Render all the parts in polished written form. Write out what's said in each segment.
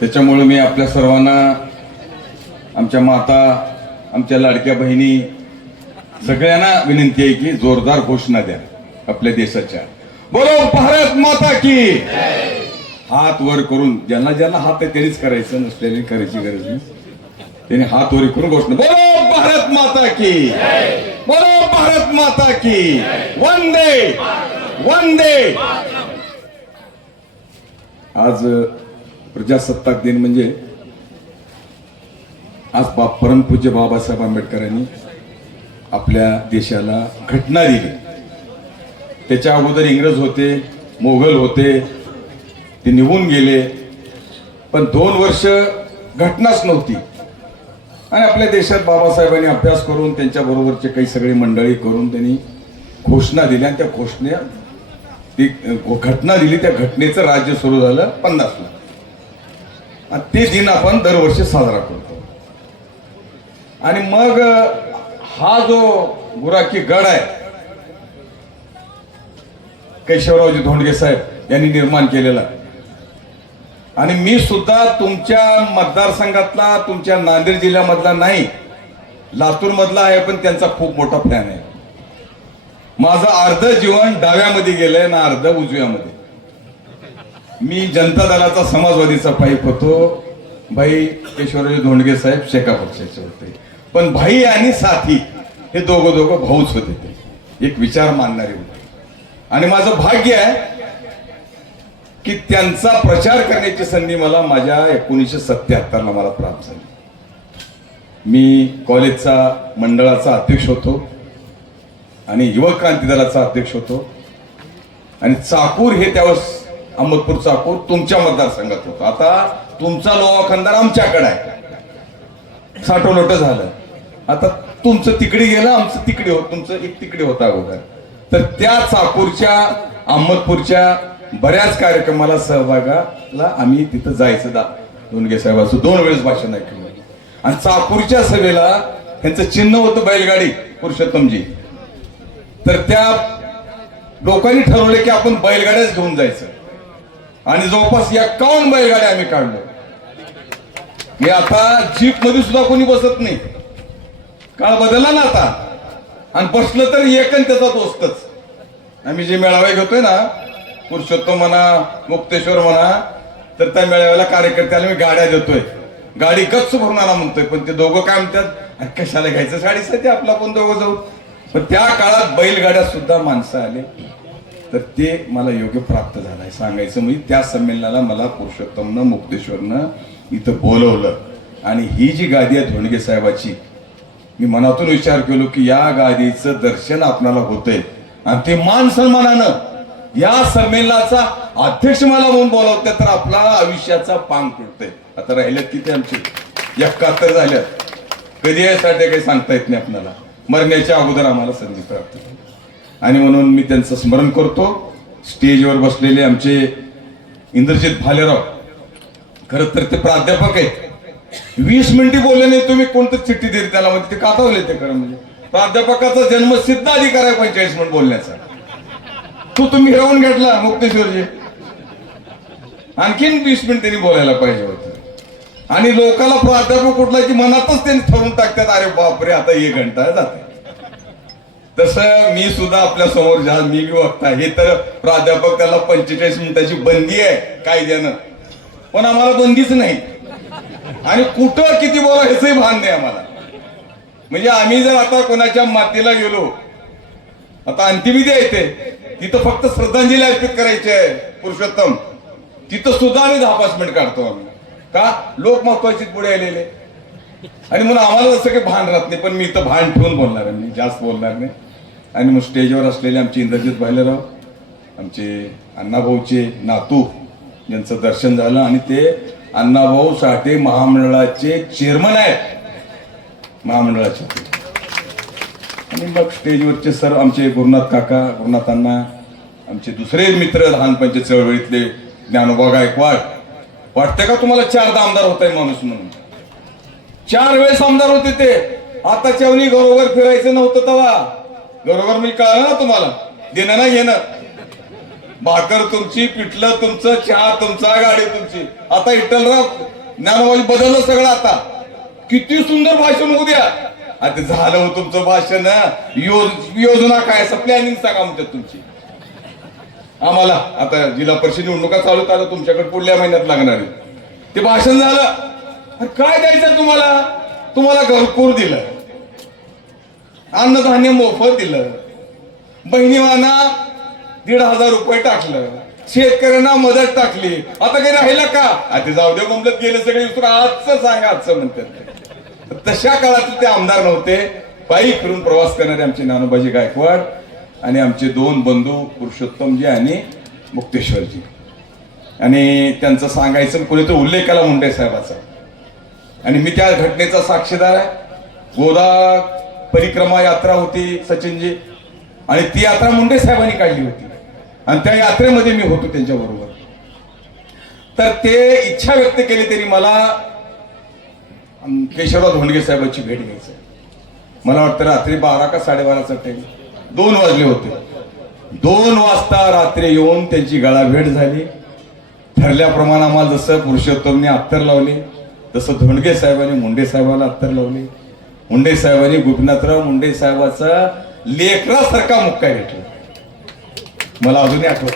त्याच्यामुळे मी आपल्या सर्वांना, आमच्या माता, आमच्या लाडक्या बहिणी सगळ्यांना विनंती आहे की जोरदार घोषणा द्या आपल्या देशाच्या. बोलो भारत माता की. हात वर करून, ज्यांना ज्यांना हात आहे त्यांनीच करायचं, नसलेली करायची गरज नाही. त्यांनी हात वर करून घोषणा, बोलो भारत माता की, बोलो भारत माता की, वंदे वंदे. आज प्रजासत्ताक दिन म्हणजे आज परमपूज्य बाबासाहेब आंबेडकरांनी आपल्या देशाला घटना दिली. त्याच्या अगोदर इंग्रज होते, मोगल होते, ते निघून गेले, पण 2 वर्ष घटनाच नव्हती. आणि आपल्या देशात बाबासाहेबांनी अभ्यास करून, त्यांच्या बरोबरचे काही सगळी मंडळी करून त्यांनी घोषणा दिल्या. आणि त्या घोषणा, ती घटना दिली, त्या घटनेचं राज्य सुरू झालं 50ला. आणि ते दिन आपण दरवर्षी साजरा करतो. आणि मग हा जो गुराखी गड आहे, केशवरावजी धोंडगे साहेब यांनी निर्माण केलेला. आणि मी सुद्धा तुमच्या मतदारसंघातला, तुमच्या नांदेड जिल्ह्यामधला नाही, लातूर मधला आहे, पण त्यांचा खूप मोठा फॅन आहे. माझं अर्ध जीवन डाव्यामध्ये गेलंय ना अर्ध उजव्यामध्ये. मी जनता दलाचा समाजवादीचा पाईप होतो. भाई केशवरावजी धोंडगे साहेब शेका पक्षाचे होते. पण भाई आणि साथी हे दोघं भाऊच होते. ते एक विचार मानणारे होते. आणि माझं भाग्य आहे की त्यांचा प्रचार करण्याची संधी मला माझ्या 1977ला मला प्राप्त झाली. मी कॉलेजचा मंडळाचा अध्यक्ष होतो आणि युवक क्रांती दलाचा अध्यक्ष होतो. आणि चाकूर हे त्यावेळेस अहमदपूर चाकूर तुमच्या मतदारसंघात होतं. आता तुमचा लोहा खंदार आमच्याकडे आहे, साठवलोट झालं. आता तुमचं तिकडे गेलं, आमचं तिकडे होत, तुमचं एक तिकडे होता अगोदर. तर त्या चाकूरच्या, अहमदपूरच्या बऱ्याच कार्यक्रमाला सहभागाला आम्ही तिथं जायचं. धोंडगे साहेबांचं 2 वेळेस भाषण ऐकलं. आणि चाकूरच्या सभेला त्यांचं चिन्ह होतं बैलगाडी, पुरुषोत्तमजी. तर त्या लोकांनी ठरवले की आपण बैलगाड्याच घेऊन जायचं. आणि जवळपास 51 बैलगाड्या आम्ही काढलो. मी आता जीप मध्ये सुद्धा कोणी बसत नाही, काळ बदलला ना आता. आणि बसलं तर एक आणि त्याचा दोस्तच. आम्ही जे मेळावे घेतोय ना, पुरुषोत्तम म्हणा, मुक्तेश्वर म्हणा, तर त्या मेळाव्याला कार्यकर्त्याला मी गाड्या देतोय. गाडी गच्च भरून आणा म्हणतोय. पण ते दोघं काय म्हणतात, कशाला घ्यायचं साडीसाठी, आपला पण दोघं जाऊ. पण त्या काळात बैलगाड्यात सुद्धा माणसं आले. तर ते मला योग्य प्राप्त झालंय सांगायचं. म्हणजे त्या संमेलनाला मला पुरुषोत्तमनं, मुक्तेश्वरनं इथं बोलवलं. आणि ही जी गादी आहे धोंडगे साहेबाची, मी मनातून विचार केलो की या गादीचं दर्शन आपल्याला होतंय. आणि ते मान सन्मानानं या संमेलनाचा अध्यक्ष मला म्हणून बोलवते, तर आपला आयुष्याचा पांग तुटतंय. आता राहिल्यात किती आमचे 71 झाल्यात. कधी यासाठी काही सांगता येत नाही आपल्याला. मरण्याच्या अगोदर आम्हाला संधी प्राप्त झाली. आणि म्हणून मी त्यांचं स्मरण करतो. स्टेजवर बसलेले आमचे इंद्रजित भालेराव, खरं तर ते प्राध्यापक आहेत. 20 मिनिटे बोलले नाही तुम्ही, कोणतं चिठ्ठी दिली त्याला, म्हणजे ते कातावले. ते खरं म्हणजे प्राध्यापकाचा जन्मसिद्ध अधिकार आहे 45 मिनिट बोलण्याचा. तुम्ही हिरावून घेतला मुक्तेश्वरजी. आणखीन 20 मिनिट त्यांनी बोलायला पाहिजे होतं. आणि लोकांना प्राध्यापक कुठला की मनातच त्यांनी ठरवून टाकतात, अरे बापरे आता 1 घंटा जाते. तसं मी सुद्धा आपल्या समोर ज्या मी बी वक्ता, हे तर प्राध्यापक त्याला 45 मिनिटाची बंदी आहे कायद्यानं, पण आम्हाला बंदीच नाही. आणि कुठं किती बोला ह्याचंही भान नाही आम्हाला. म्हणजे आम्ही जर आता कोणाच्या मातीला गेलो, आता अंत्यविधी आहे तिथं फक्त श्रद्धांजली अर्पित करायची आहे पुरुषोत्तम, तिथं सुद्धा आम्ही 10-5 मिनिट काढतो. आम्ही का, लोक महत्वाचे पुढे आलेले. आणि म्हणून आम्हाला जसं काही भान राहत नाही. पण मी इथं भान ठेवून बोलणार आहे, मी जास्त बोलणार नाही. आणि मग स्टेजवर असलेले आमचे इंद्रजित भालेराव, आमचे अण्णाभाऊचे नातू, यांचं दर्शन झालं. आणि ते अण्णाभाऊ साठे महामंडळाचे चेअरमन आहेत, महामंडळाचे. आणि मग स्टेजवरचे सर आमचे गुरुनाथ काका, गुरुनाथ अण्णा, आमचे दुसरे मित्र लहानपणचे चळवळीतले ज्ञानोबा गायकवाड. वाटते का तुम्हाला 4दा आमदार होताय माणूस म्हणून? 4 वेळेस आमदार होते ते. आता चवणी घरोघर फिरायचं नव्हतं तेव्हा. घरोघर मी कळलं ना तुम्हाला, देणं ना घेणं. भाकर तुमची, पिठलं तुमचं, चहा तुमचा, गाडी तुमची. आता विठ्ठलराव ज्ञानोबाजी बदललं सगळं. आता किती सुंदर भाषण होऊ द्या. आता झालं हो तुमचं भाषण. योजना काय असं प्लॅनिंग सांगा म्हणतात तुमची आम्हाला. आता जिल्हा परिषद निवडणुका चालू आलं तुमच्याकडे पुढल्या महिन्यात लागणार आहे. ते भाषण झालं. अरे काय द्यायचं तुम्हाला? तुम्हाला घरपूर दिलं, अन्नधान्य मोफत दिलं, बहिणीवांना 1,500 रुपये टाकलं, शेतकऱ्यांना मदत टाकली. आता काही राहिलं का? आता जाऊ दे बोंबलत गेले सगळे विसरून. आजचं सांगा, आजचं म्हणतात. तशा काळात ते आमदार नव्हते. पायी फिरून प्रवास करणारे आमचे ज्ञानोबाजी गायकवाड आणि आमचे 2 बंधू पुरुषोत्तमजी आणि मुक्तेश्वरजी. आणि त्यांचं सांगायचं कोणी तो उल्लेख केला मुंडे साहेबाचा. आणि मी त्या घटनेचा साक्षीदार आहे. गोदा परिक्रमा यात्रा होती सचिनजी, आणि ती यात्रा मुंडे साहेबांनी काढली होती. आणि त्या यात्रेमध्ये मी होतो त्यांच्या बरोबर. तर ते इच्छा व्यक्त केली त्यांनी मला केशवराव धोंडगे साहेबांची भेट घ्यायची. मला वाटतं रात्री 12 का 12:30चा टाइम, 2 वाजले होते. 2 वाजता रात्री येऊन त्यांची गळाभेट झाली. ठरल्याप्रमाणे आम्हाला जसं पुरुषोत्तमने अत्तर लावले तसं धोंडगे साहेबांनी मुंडे साहेबाला अत्तर लावले. मुंडे साहेबांनी गोपीनाथराव मुंडे साहेबाचा लेकरासारखा मुक्का घेतला, मला अजूनही आठवत.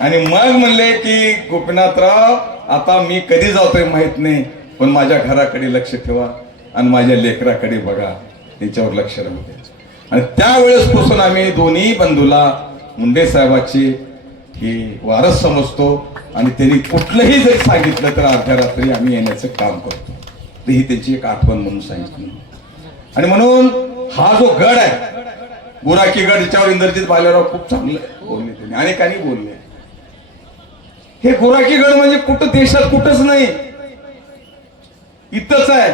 आणि मग म्हणले की गोपीनाथराव आता मी कधी जातोय माहित नाही, पण माझ्या घराकडे लक्ष ठेवा आणि माझ्या लेकराकडे बघा, त्याच्यावर लक्ष राहू द्या. आणि त्यावेळेस पासून आम्ही दोन्ही बंधूला मुंडे साहेबाची ही वारस समजतो. आणि त्यांनी कुठलंही जरी सांगितलं तर अर्ध्या रात्री आम्ही येण्याचं काम करतो. तर ही त्यांची एक आठवण म्हणून सांगितली. आणि म्हणून हा जो गड आहे गुराकी गड, याच्यावर इंद्रजित भालेराव खूप चांगलं बोलले, त्यांनी अनेकांनी बोलले. हे गुराकी गड म्हणजे कुठं देशात कुठंच नाही, इथंच आहे.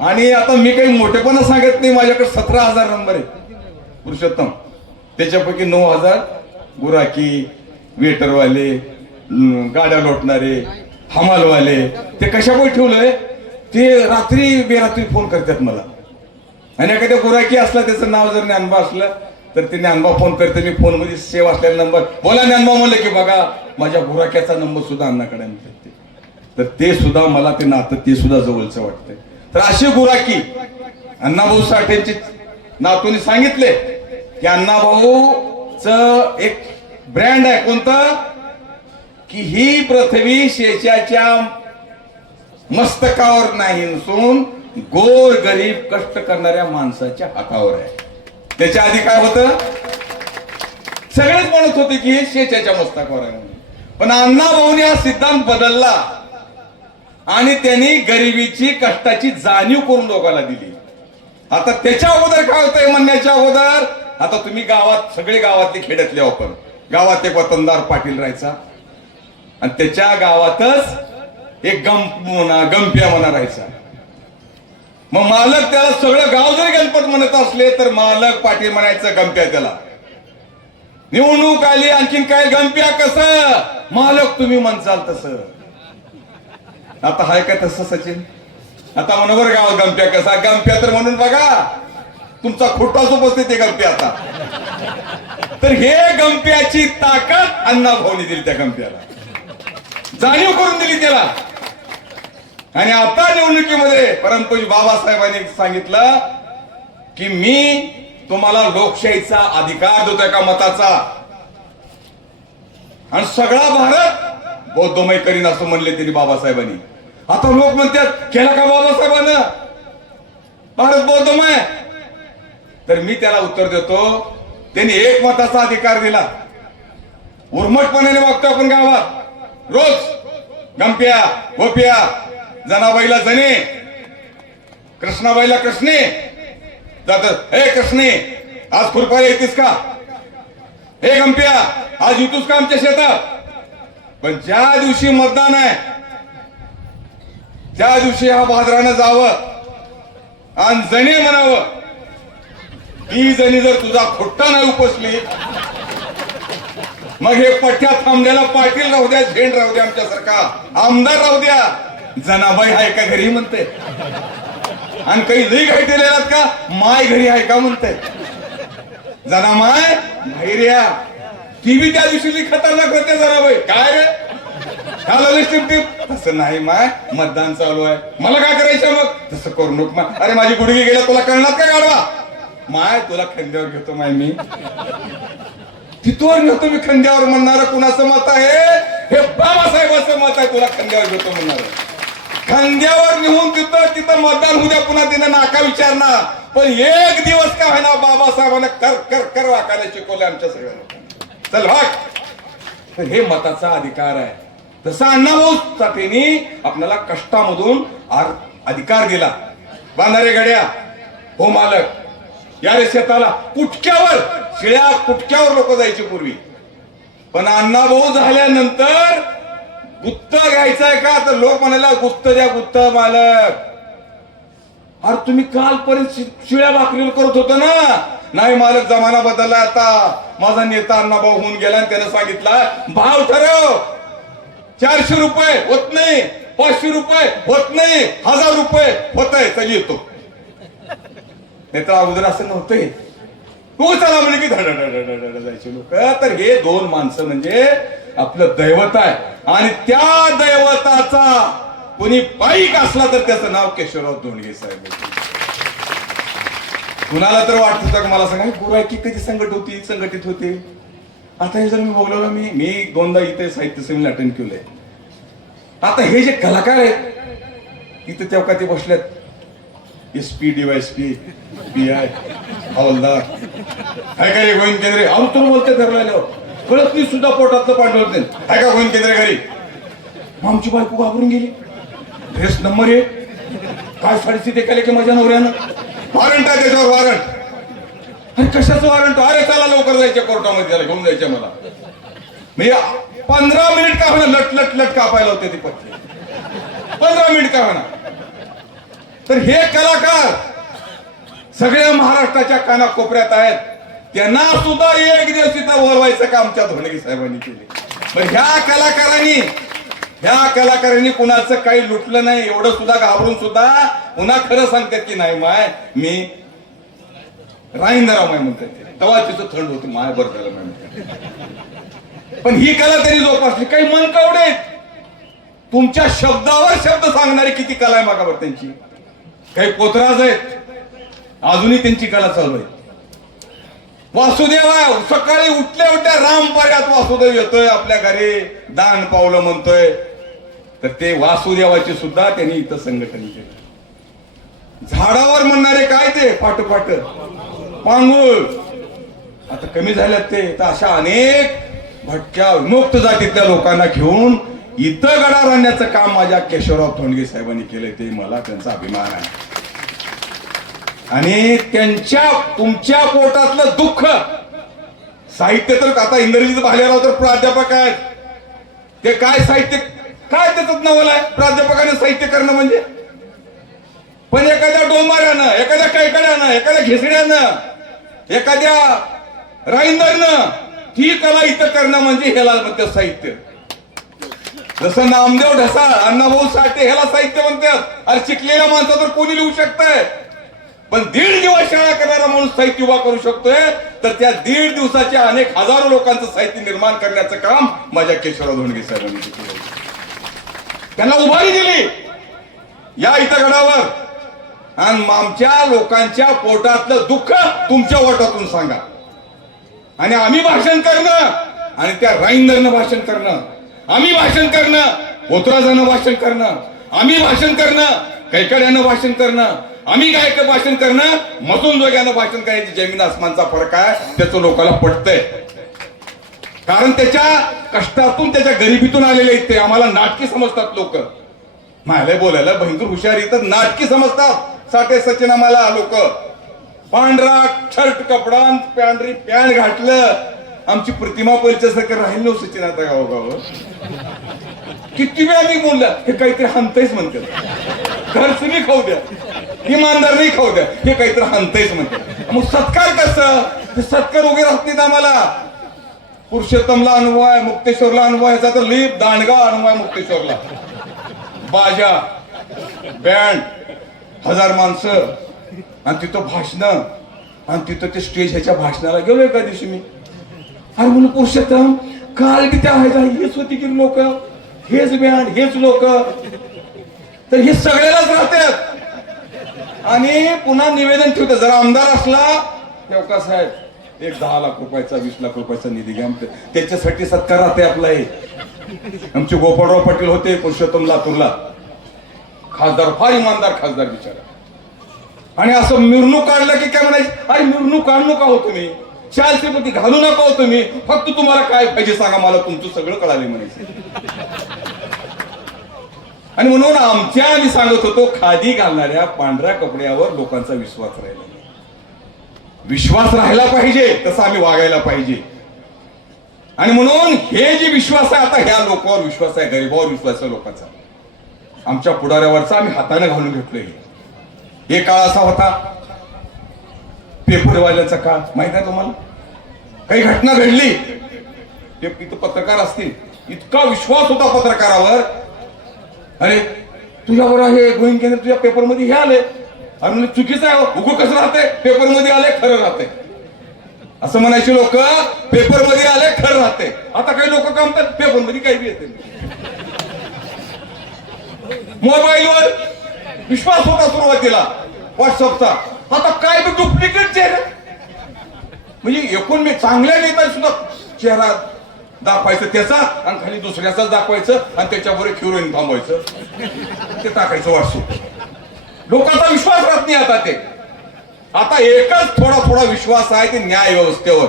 आणि आता मी काही मोठेपणा सांगत नाही, माझ्याकडे 17,000 नंबर आहे पुरुषोत्तम. त्याच्यापैकी 9,000 गुराकी, वेटरवाले, गाड्या लोटणारे, हमालवाले. ते कशामुळे ठेवलंय? ते रात्री बेरात्री फोन करतात मला. आणि एखाद्या गुराकी असला, त्याचं नाव जर ज्ञानबा असलं तर ते ज्ञानबा फोन करते. मी फोन मध्ये सेव असलेला नंबर, बोला ज्ञानबा म्हणलं की बघा माझ्या गुराक्याचा नंबर सुद्धा अण्णाकडे म्हणतात. तर ते सुद्धा मला ते नातं ते सुद्धा जवळचं वाटतंय. तर अशी गुराकी अण्णाभाऊ साठेंची नातूंनी सांगितले की अण्णाभाऊच एक ब्रँड आहे. कोणतं? की ही पृथ्वी शेषाच्या मस्तकावर नाही नसून गोर गरीब कष्ट करणाऱ्या माणसाच्या हातावर आहे. त्याच्या आधी काय होतं? सगळेच म्हणत होते की हे शेषाच्या मस्तकावर आहे. पण अण्णाभाऊने हा सिद्धांत बदलला आणि त्यांनी गरिबीची कष्टाची जाणीव करून लोकांना दिली. आता त्याच्या अगोदर काय होतंय म्हणण्याच्या अगोदर, आता तुम्ही गावात सगळे गावातले खेड्यातले वापर, गावात एक वतनदार पाटील राहायचा आणि त्याच्या गावातच एक गंप्या म्हणा राहायचा. मग मालक त्याला सगळं गाव जरी गणपत म्हणत असले तर मालक पाटील म्हणायचं गंप्या त्याला. निवडणूक आली आणखीन काय गंप्या कसं, मालक तुम्ही म्हणसाल तसं. आता हाय का तसं सचिन? आता म्हणून गाव गंप्या कसा, गंप्या तर म्हणून बघा तुमचा खोटाच उपस्थित आहे गंप्या. आता तर हे गंप्याची ताकद अण्णाभाऊनी दिली त्या गंप्याला, जाणीव करून दिली त्याला. आणि आता निवडणुकीमध्ये परमपूज्य बाबासाहेबांनी सांगितलं की मी तुम्हाला लोकशाहीचा अधिकार देतोय का मताचा, आणि सगळा भारत बौद्धमय करीन असं म्हणले त्यांनी बाबासाहेबांनी. आता लोक म्हणतात केला का बाबासाहेबांना भारत बौद्धमय? तर मी त्याला उत्तर देतो, त्यांनी एक मताचा अधिकार दिला. उर्मटपणाने वागतो आपण गावात रोज. गंप्या, गोप्या, जनाबाईला जने, कृष्णाबाईला कृष्णे जातात. हे कृष्णे आज खुरपायला येतेस का? हे गंप्या आज येतोस का आमच्या शेतात? पण ज्या दिवशी मतदान आहे त्या दिवशी हा बाजारानं जावं आणि जणे म्हणावं. ही जणी जर तुझा खोट्टा नाही उपसली मग हे पठ्या थांबण्याला पाटील राहू द्या, झेंड राहू द्या, आमच्यासारखा आमदार राहू द्या, जनाबाई आहे का घरी म्हणते. आणि काही लई घाई दिलेलात का माय घरी आहे का म्हणते. जना माय बाहेर या. ती बी त्या दिवशी खतरनाक होते जरा बाई. काय रे तसं नाही माय, मतदान चालू आहे, मला काय करायचं मग. तसं करू नको माय. अरे माझी गुडघी गेल्या तुला कळणार काय गाडवा माय. तुला खांद्यावर घेतो माय मी, तिथवर घेतो मी खांद्यावर. म्हणणार कुणाचं मत आहे हे बाबासाहेबांचं मत आहे. तुला खांद्यावर घेतो म्हणणार, खांद्यावर नेऊन तिथं मतदान होऊ द्या. पुन्हा तिने नाका विचारणार, पण एक दिवस का होईना बाबासाहेबांना कर कर कर वाकायला शिकवलं आमच्या सगळ्या लोकांना. चल वाक. तर हे मताचा अधिकार आहे. जसा अण्णाभाऊ साठेंनी आपल्याला कष्टामधून अधिकार दिला. बांधारे गड्या हो मालक, या रे शेताला. कुटक्यावर, शिळ्या कुटक्यावर लोक जायचे पूर्वी, पण अण्णाभाऊ झाल्यानंतर गुत्त घ्यायचंय का तर लोक म्हणाला गुत्त द्या गुत्त मालक. अरे तुम्ही कालपर्यंत शिळ्या भाकरीवर करत होता ना. नाही मालक, जमाना बदलला आता. माझा नेता अण्णाभाऊ होऊन गेला आणि त्याने सांगितला भाव ठरव. 400 रुपये होत नाही, 500 रुपये होत नाही, 1000 रुपये होत आहे. चल येतो. नाही तर अगोदर असं नव्हतं. तू चला म्हणजे की धड जायचे लोक. तर हे दोन माणसं म्हणजे आपलं दैवत आहे. आणि त्या दैवताचा कोणी पाईक असला तर त्याचं नाव केशवराव धोंडगे साहेब. कुणाला तर वाटत होतं मला सांगा गुराकी कधी संघटित होते. आता हे जर मी बोलवलं, मी दोनदा इथे साहित्य संमेलन अटेंड केलंय. आता हे जे कलाकार आहेत इथे तेव्हा ते बसलेत SP DYSP PI हवालदार काय काय गोविंद केंद्रे. अहो तुम्ही बोलते ठरलेलं कळत नाही सुद्धा पोटातलं पांढर होते. काय का गोविंद केंद्रे घरी. आमची बायको घाबरून गेली. ड्रेस नंबर 1 काय साडीची ते केले की माझ्या नवऱ्यानं वॉरंट आहे त्याच्यावर वॉरंट. अरे कशाचं वॉरंट. अरे चला लवकर जायच्या कोर्टामध्ये, त्याला घेऊन जायचं मला. मी 15 मिनिट का होणार लट लट लट कापायला होते ती पत्नी. 15 मिनिट का होणार. तर हे कलाकार सगळ्या महाराष्ट्राच्या कानाकोपऱ्यात आहेत. त्यांना सुद्धा एक दिवस इथं बोलवायचं काम आमच्या धोंडगे साहेबांनी केले. पण ह्या कलाकारांनी कुणाचं काही लुटलं नाही. एवढं सुद्धा घाबरून सुद्धा पुन्हा खरं सांगतात की नाही माय मी राईंदराव माय म्हणतात. तेव्हा तिथं थंड होती माय बरं झालं माय. पण ही कला त्यांनी जोपासली. काही मन कवडे तुमच्या शब्दावर शब्द सांगणारी किती कला आहे मागावर त्यांची. काही पोतराज आहेत, अजूनही त्यांची कला चालू आहे. वासुदेव सकाळी उठल्या रामपाड्यात वासुदेव येतोय आपल्या घरी, दान पावलं म्हणतोय. तर ते वासुदेवाची सुद्धा त्यांनी इथं संघटन केलं. झाडावर म्हणणारे काय ते पाट पांगुळ आता कमी झाल्यात ते. तर अशा अनेक भटक्या विमुक्त जातीतल्या लोकांना घेऊन इथं गडावर आणण्याचं काम माझ्या केशवराव धोंडगे साहेबांनी केलंय. ते मला त्यांचा अभिमान आहे. आणि तुमच्या पोटातलं दुःख साहित्य तर आता इंद्रजित भालेराव तर प्राध्यापक आहेत. ते काय साहित्य काय त्याच नवल आहे प्राध्यापकाने साहित्य करणं म्हणजे. पण एखाद्या डोंबाऱ्यानं, एखाद्या कैकड्यानं, एखाद्या घिसड्यानं, एखाद्या राईंदरनं ती कला इथं करणं म्हणजे ह्याला म्हणतात साहित्य. जसं नामदेव ढसाळ, अण्णाभाऊ साठे ह्याला साहित्य म्हणतात. अरे शिकलेल्या माणसा तर कोणी लिहू शकतंय. पण 1.5 दिवस शाळा करणारा माणूस साहित्य उभा करू शकतोय. तर त्या 1.5 दिवसाच्या अनेक हजारो लोकांचं साहित्य निर्माण करण्याचं काम माझ्या केशवराव धोंडगे साहेबांनी केलं. त्यांना उभारी दिली या इथं गडावर. आणि आमच्या लोकांच्या पोटातलं दुःख तुमच्या ओठातून सांगा. आणि आम्ही भाषण करणं आणि त्या राईंदरनं भाषण करणं, आम्ही भाषण करणं, पोतराजानं भाषण करणं, आम्ही भाषण करणं, कैकड्यानं भाषण करणं, आम्ही काय भाषण करणं, मधून जोग्यानं भाषण करायची जमीन आसमानचा फरक आहे. त्याचं लोकांना पटतंय. कारण त्याच्या कष्टातून त्याच्या गरिबीतून आलेले आहेत. ते आम्हाला नाटकी समजतात लोक. मला बोलायला भयंकर हुशारी तर नाटकी समजतात. साठे सचिन आम्हाला लोक पांढरा शर्ट कपडा पांढरी पॅन्ट घातलं. आमची प्रतिमा पहिल्यासारखं राहील नव्हतं सचिन आता गावगाव. किती वेळा मी बोलला हे काहीतरी हनतायच म्हणतात. घरच मी खाऊ द्या, इमानदार नाही खाऊ द्या, हे काहीतरी हनतायच म्हणतात. मग सत्कार कसं ते सत्कार वगैरे राहत नाहीत आम्हाला. पुरुषोत्तमला अनुभव आहे, मुक्तेश्वरला अनुभव आहे, तर लीप दांडगा अनुभव आहे मुक्तेश्वरला. बाजा बँड 1000 माणसं आणि तिथं भाषण आणि तिथं ते स्टेज ह्याच्या भाषणाला गेलो एका दिवशी मी. अरे म्हणून पुरुषोत्तम काल बी त्या हेच होती की लोक, हेच बँड, हेच लोक, तर हे सगळ्यालाच राहतात. आणि पुन्हा निवेदन ठेवतात. जर आमदार असला तेव्हा साहेब एक 10 लाख रुपयाचा 20 लाख रुपयाचा निधी घ्या, त्याच्यासाठी सत्कार राहते आपला. हे आमचे गोपाळराव पाटील होते पुरुषोत्तम लातूरला, खासदार, फार इमानदार खासदार बिचारा. आणि असं मिरवणूक काढलं की काय म्हणायचं, अरे मिरवणूक काढू नका हो तुम्ही, शालश्रीपती घालू नका हो तुम्ही, फक्त तुम्हाला काय पाहिजे सांगा, मला तुमचं सगळं कळाले म्हणायचं. आणि म्हणून आमच्या आम्ही सांगत होतो, खादी घालणाऱ्या पांढऱ्या कपड्यावर लोकांचा विश्वास राहिला नाही. विश्वास राहिला पाहिजे, तसं आम्ही वागायला पाहिजे. आणि म्हणून हे जे विश्वास आहे, आता ह्या लोकांवर विश्वास आहे, गरीबावर विश्वास आहे लोकांचा, आमच्या पुढाऱ्यावरचा आम्ही हाताने घालून घेतलोय. हे काळ असा होता पेपरवाल्यांचा काळ, माहित आहे तुम्हाला. काही घटना घडली, ते इथं पत्रकार असतील, इतका विश्वास होता पत्रकारावर, अरे तुझ्यावर हे गोविंद केंद्र तुझ्या पेपरमध्ये हे आले, अरे म्हणजे चुकीचं आहे, उगं कसं राहते, पेपरमध्ये आले खरं राहते असं म्हणायचे लोक, पेपरमध्ये आले खरं राहते. आता काही लोक काय म्हणतात, पेपरमध्ये काही बी येते. मोबाईलवर विश्वास होता सुरुवातीला व्हॉट्सअपचा, आता काय बी डुप्लिकेट चेहरा, म्हणजे एकूण मी चांगल्या नेता सुद्धा चेहरा दाखवायचं त्याचा आणि खाली दुसऱ्याचाच दाखवायचं आणि त्याच्यावर हिरोईन थांबवायचं, ते टाकायचं व्हॉट्सअप. लोकांचा विश्वास राहत नाही आता. ते आता एकच थोडा थोडा विश्वास आहे, ते न्याय व्यवस्थेवर,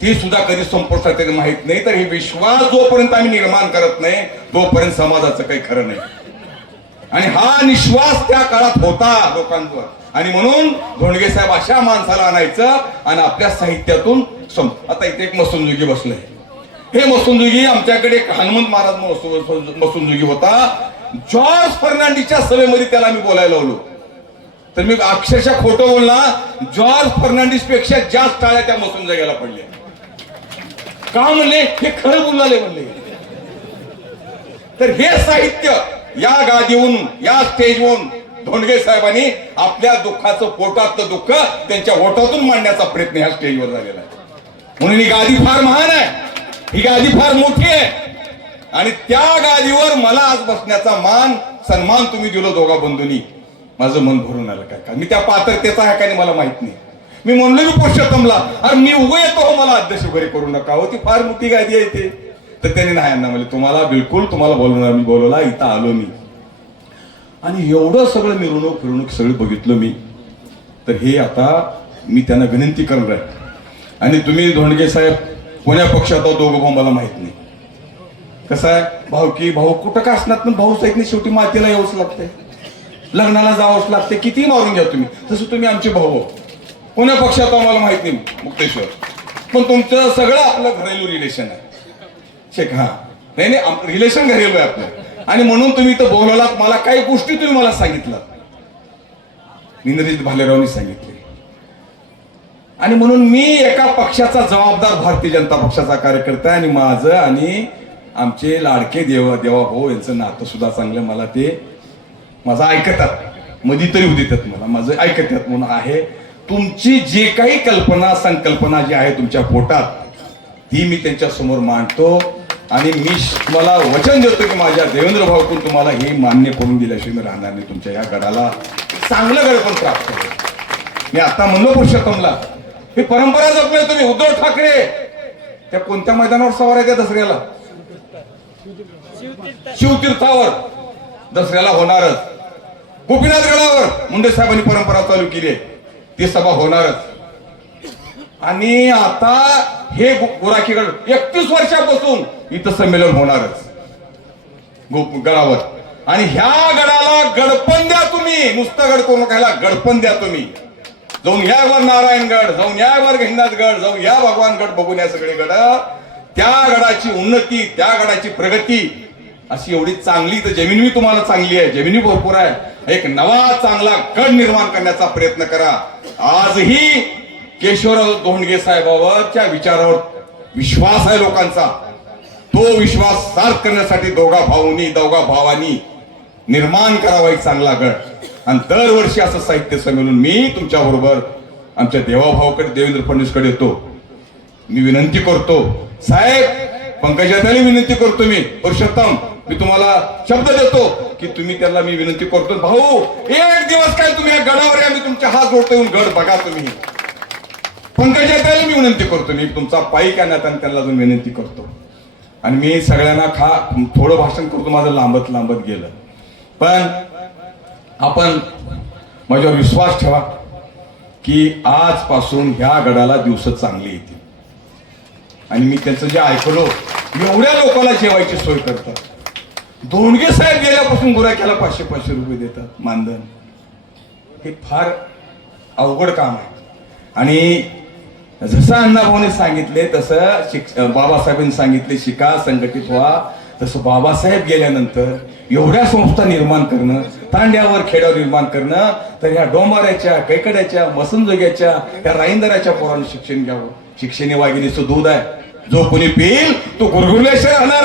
ती सुद्धा कधी संपुष्टात येते माहित नाही. तर हे विश्वास जोपर्यंत आम्ही निर्माण करत नाही तोपर्यंत समाजाचं काही खरं नाही. आणि हा निश्वास त्या काळात होता लोकांवर. आणि म्हणून धोंडगे साहेब अशा माणसाला आणायचं आणि आपल्या साहित्यातून आता इथे एक मसुंजुगी बसलंय. हे मसुंजुगी आमच्याकडे हनुमंत महाराज मसुंजुगी होता. जॉर्ज फर्नांडिसच्या सभेमध्ये त्याला मी बोलायला लावलो, तर मी अक्षरशः खोटं बोलला, जॉर्ज फर्नांडिस पेक्षा जास्त टाळ्या त्या मसुंजुगीला पडल्या. का म्हणले, हे खरं बोलले म्हणले. तर हे साहित्य या गादीवरून, या स्टेजवरून धोंडगे साहेबांनी आपल्या दुःखाचं, पोटातलं दुःख त्यांच्या ओठातून मांडण्याचा प्रयत्न ह्या स्टेजवर झालेला आहे. म्हणून ही गादी फार महान आहे, ही गादी फार मोठी आहे. आणि त्या गादीवर मला आज बसण्याचा मान, सन्मान तुम्ही दिलो दोघा बंधूंनी, माझं मन भरून आलं. काय मी त्या पात्रतेचा आहे का नाही मला माहित नाही. मी म्हणलो मी पुरुषोत्तमला, अरे मी उभं येतो हो, मला अध्यक्ष वगैरे करू नका हो, ती फार मोठी गादी आहे ते. तर त्यांनी नाही अण्णा म्हणजे तुम्हाला बिलकुल तुम्हाला बोलवणार, मी बोलवला, इथं आलो मी. आणि एवढं सगळं मिरवणूक फिरवणूक सगळं बघितलं मी. तर हे आता मी त्यांना विनंती करणार आहे. आणि तुम्ही धोंडगे साहेब कोण्या पक्षात आहोत दोघं भाऊ मला माहित नाही. कसं आहे, भाऊ की भाऊ कुठं का असणार, पण भाऊ साहेब शेवटी मातेला यावंच लागते, लग्नाला जावंच लागते, किती मारून घ्या तुम्ही. तसं तुम्ही आमचे भाऊ कोण्या पक्षात आहो मला माहित नाही मुक्तेश्वर, पण तुमचं सगळं आपलं घरेलू रिलेशन आहे. शेख हा नाही नाही रिलेशन घरेलू आहे आपलं. आणि म्हणून तुम्ही इथं बोलवलात, मला काही गोष्टी तुम्ही मला सांगितलं, इंद्रजित भालेरावनी सांगितले. आणि म्हणून मी एका पक्षाचा जबाबदार भारतीय जनता पक्षाचा कार्यकर्ता आहे. आणि माझं आणि आमचे लाडके देवाभाऊ यांचं नातं सुद्धा चांगलं, मला ते माझं ऐकतात, मधी तरी होती त्यात मला माझं ऐकतात म्हणून आहे. तुमची जे काही कल्पना संकल्पना जी आहे तुमच्या पोटात, ती मी त्यांच्या समोर मांडतो. आणि मी तुम्हाला वचन देतो की माझ्या देवेंद्र भाऊकडून तुम्हाला हे मान्य करून दिल्याशिवाय मी राहणार नाही. तुमच्या या गडाला चांगलं गड पण प्राप्त होईल. मी आता म्हणलो पुरुषोत्तमला, ही परंपरा जपली तुम्ही. उद्धव ठाकरे त्या कोणत्या मैदानावर सवार आहे त्या दसऱ्याला, शिवतीर्थावर दसऱ्याला होणारच. गोपीनाथ गडावर मुंडे साहेबांनी परंपरा चालू केली आहे, ती सभा होणारच. आणि आता हे गोराखीगड 31 वर्षापासून इथं संमेलन होणारच गडावर. आणि ह्या गडाला गडपण द्या तुम्ही, नुसतं गड करू नका, ह्याला गडपण द्या तुम्ही. जाऊन या वर नारायणगड, जाऊन या वर गड, जाऊन या भगवानगड बघून या सगळे गड. त्या गडाची उन्नती, त्या गडाची प्रगती अशी एवढी चांगली, तर जमीन मी तुम्हाला चांगली आहे, जमिनी भरपूर आहे. एक नवा चांगला गड निर्माण करण्याचा प्रयत्न करा. आजही केशवराव धोंडगे साहेबांच्या विचारावर विश्वास आहे लोकांचा. तो विश्वास सार्थ करण्यासाठी दोघा भावांनी निर्माण करावा एक चांगला गड. आणि दरवर्षी असं साहित्य संमेलन मी तुमच्या बरोबर आमच्या देवाभावाकडे, देवेंद्र फडणवीसकडे येतो. मी विनंती करतो साहेब, पंकजाताईला विनंती करतो मी, पुरुषोत्तम मी तुम्हाला शब्द देतो की तुम्ही त्याला मी विनंती करतो, भाऊ एक दिवस काय तुम्ही या गडावर या, मी तुमच्या हात जोडतो, येऊन गड बघा तुम्ही. पंकजाताईला मी विनंती करतो, मी तुमचा पायी काय आणि त्यांना अजून विनंती करतो. आणि मी सगळ्यांना थोडं भाषण करतो, माझं लांबत गेलं, पण आपण माझ्यावर विश्वास ठेवा की आजपासून ह्या गडाला दिवस चांगली येतील. आणि मी त्यांचं जे ऐकलो, एवढ्या लोकांना जेवायची सोय करतात. धोंडगे साहेब गेल्यापासून गुराख्याला 500-500 रुपये देतात मानधन. हे फार अवघड काम आहे. आणि जसं अण्णाभाऊने सांगितले तसं बाबासाहेबांनी सांगितले, शिका, संघटित व्हा. तसं बाबासाहेब गेल्यानंतर एवढ्या संस्था निर्माण करणं, तांड्यावर खेड्यावर निर्माण करणं, तर ह्या डोंबाऱ्याच्या, कैकड्याच्या, मसनजोग्याच्या, ह्या राईंदराच्या पोरांनी शिक्षण घ्यावं. शिक्षण हे वाघिणीचं दूध आहे, जो कोणी पिईल तो गुरगुरल्याशिवाय राहणार